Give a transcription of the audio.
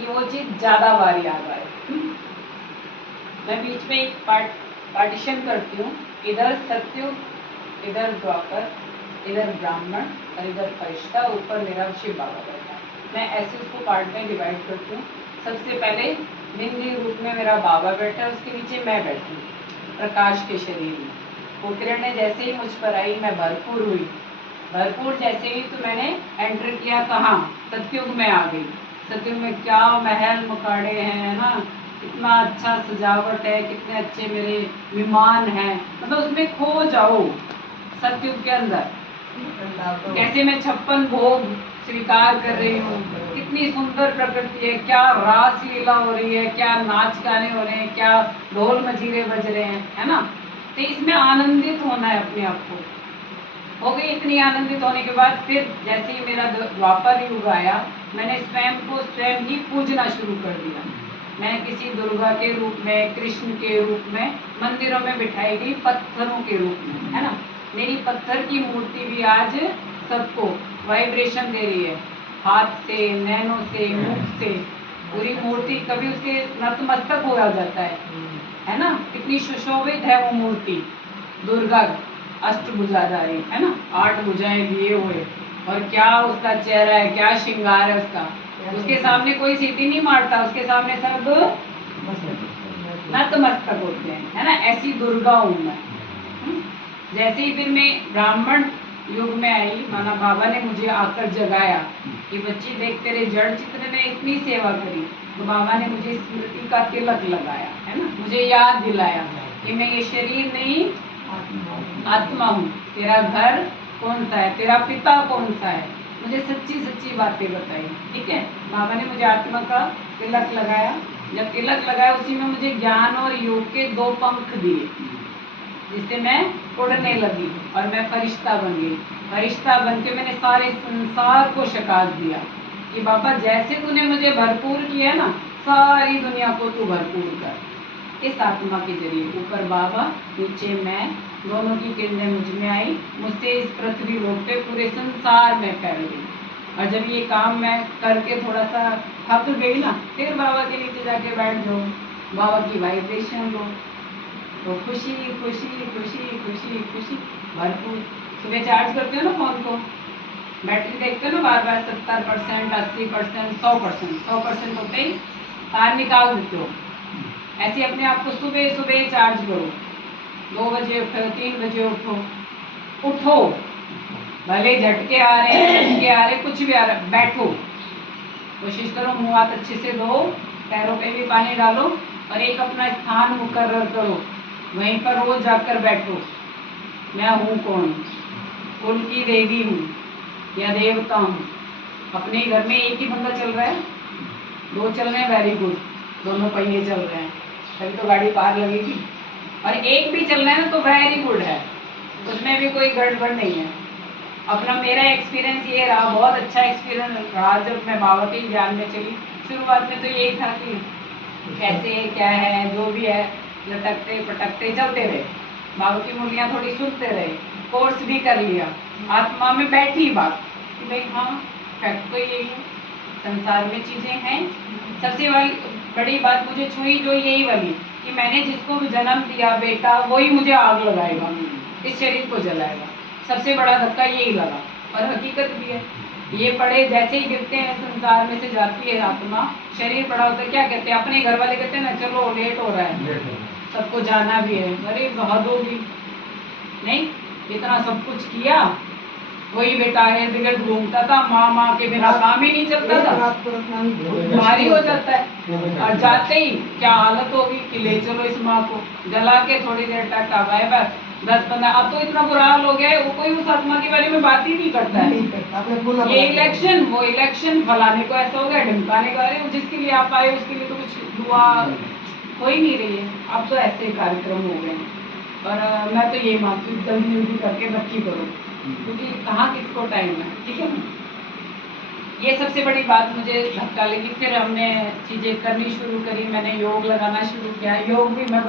कि वो चीज ज्यादा बार याद आए। मैं बीच में एक पार्टीशन करती हूँ, इधर सत्युग, इधर द्वापर, इधर ब्राह्मण और इधर फरिश्ता, ऊपर मेरा शिव बाबा बैठा है। मैं ऐसे उसको पार्ट में डिवाइड करती हूँ। सबसे पहले लिंगी रूप में मेरा बाबा बैठा है, उसके नीचे मैं बैठी हूँ प्रकाश के शरीर में। वो किरणें जैसे ही मुझ पर आई मैं भरपूर हुई। भरपूर जैसे ही तो मैंने एंटर किया कहाँ, सतयुग में आ गई। सतयुग में क्या महल मुखाड़े हैं ना, कितना अच्छा सजावट है, कितने अच्छे मेरे विमान हैं, मतलब उसमें खो जाओ सतयुग के अंदर। कैसे मैं 56 भोग स्वीकार कर रही हूँ, कितनी सुंदर प्रकृति है, क्या रास लीला हो रही है, क्या नाच गाने हो रहे हैं, क्या ढोल मजीरे बज रहे हैं, है ना। तो इसमें आनंदित होना है अपने आप को। हो गई इतनी आनंदित होने के बाद फिर जैसे ही मेरा द्वापर युग आया, मैंने स्वयं को स्वयं ही पूजना शुरू कर दिया। मैं किसी दुर्गा के रूप में, कृष्ण के रूप में मंदिरों में बिठाई गई पत्थरों के रूप में, है ना। मेरी पत्थर की मूर्ति भी आज सबको वाइब्रेशन दे रही है, हाथ से, नैनों से, मुख से, पूरी मूर्ति कभी उसके नतमस्तक हो जाता है ना। कितनी सुशोभित है वो मूर्ति, दुर्गा अष्टभुजाधारी, है ना, 8 भुजाएं लिए हुए, और क्या उसका चेहरा है, क्या श्रृंगार है उसका। उसके सामने कोई सीटी नहीं मारता, उसके सामने सब नतमस्तक होते हैं, है ना। ऐसी दुर्गा हूँ मैं। जैसे ही फिर मैं ब्राह्मण युग में आई, माना बाबा ने मुझे आकर जगाया कि बच्ची देख, तेरे जड़ चित्र ने इतनी सेवा करी, तो बाबा ने मुझे स्मृति का तिलक लगाया, है ना, मुझे याद दिलाया कि मैं ये शरीर नहीं आत्मा हूँ। तेरा घर कौन सा है, तेरा पिता कौन सा है, मुझे सच्ची सच्ची बातें बताई। ठीक है, बाबा ने मुझे आत्मा का तिलक लगाया। जब तिलक लगाया उसी में मुझे ज्ञान और योग के 2 पंख दिए, जिससे मैं उड़ने लगी और मैं फरिश्ता बन गई। फरिश्ता बन के मैंने सारे संसार को शकाज दिया कि बाबा जैसे तूने मुझे भरपूर किया ना, सारी दुनिया को तू भरपूर कर। इस आत्मा के जरिए ऊपर बाबा, नीचे मैं, दोनों की किरणें मुझ में आई, मुझसे इस पृथ्वी लोक पे पूरे संसार में फैल गई। और जब ये काम मैं करके थोड़ा सा थक गई ना, फिर बाबा के नीचे जाके बैठ जाओ, बाबा की वाइब्रेशन लो, तो खुशी खुशी खुशी खुशी खुशी भरपूर। सुबह चार्ज करते हो ना फोन को, बैटरी देखते हो ना बार बार 70%, 80%, 100%, 100% होते ही तार निकाल देते हो। ऐसे अपने आप को सुबह सुबह चार्ज करो। 2 बजे उठो, 3 बजे उठो, उठो, भले झटके आ रहे हैं, झटके आ रहे, कुछ भी आ रहा, बैठो। कोशिश करो मुंह हाथ अच्छे से धो, पैरों पे भी पानी डालो, और एक अपना स्थान मुकर्रर करो, वहीं पर रोज जाकर बैठो। मैं हूँ कौन, कुल की देवी हूँ या देवता हूँ। अपने घर में एक ही बंदा चल रहा है, 2 चल रहे हैं, वेरी गुड, दोनों पहिए चल रहे हैं, तभी तो गाड़ी पार लगेगी। और एक भी चल रहा है ना तो वेरी गुड है, उसमें भी कोई गड़बड़ नहीं है। अपना मेरा एक्सपीरियंस ये रहा, बहुत अच्छा एक्सपीरियंस रहा जब मैं बाबा के ज्ञान में चली। शुरुआत में तो यही था कि कैसे क्या है, जो भी है, लटकते पटकते चलते रहे, बाबा की मुरलियाँ थोड़ी सुनते रहे, कोर्स भी कर लिया, आत्मा में बैठी बात कि भाई हाँ, फैक्ट तो यही है, संसार में चीजें हैं। सबसे बड़ी बात मुझे छुई जो यही वाली कि मैंने जिसको भी जन्म दिया बेटा, वही मुझे आग लगाएगा, इस शरीर को जलाएगा। सबसे बड़ा धक्का यही लगा, और हकीकत भी है। ये पड़े जैसे ही गिरते हैं, संसार में से जाती है आत्मा, शरीर पड़ा होता है, क्या कहते हैं अपने घर वाले, कहते हैं ना चलो लेट हो रहा है, सबको जाना भी है। अरे बहुत होगी, नहीं इतना सब कुछ किया, वही बेटा इर्द गिर्द घूमता था, माँ के बिना काम ही नहीं चलता था, भारी हो जाता है। और जाते ही क्या हालत होगी कि ले चलो इस माँ को, जला के थोड़ी देर तक आ गए, बस 10-15। अब तो इतना बुरा हाल हो गया है, वो कोई उस आत्मा के बारे में बात ही नहीं करता है। ये इलेक्शन, वो इलेक्शन, फलाने को ऐसा हो गया, ढिमकाने का, अरे जिसके लिए आप आए उसके लिए तो कुछ दुआ हो ही नहीं रही है। अब तो ऐसे कार्यक्रम हो गए हैं। और मैं तो ये मानती हूँ जल्दी जल्दी करके बच्ची करो, क्योंकि कहाँ किसको टाइम है। ठीक है ना, ये सबसे बड़ी बात मुझे धक्का लगी। फिर हमने चीजें करनी शुरू करी, मैंने योग लगाना शुरू किया, योग भी मैं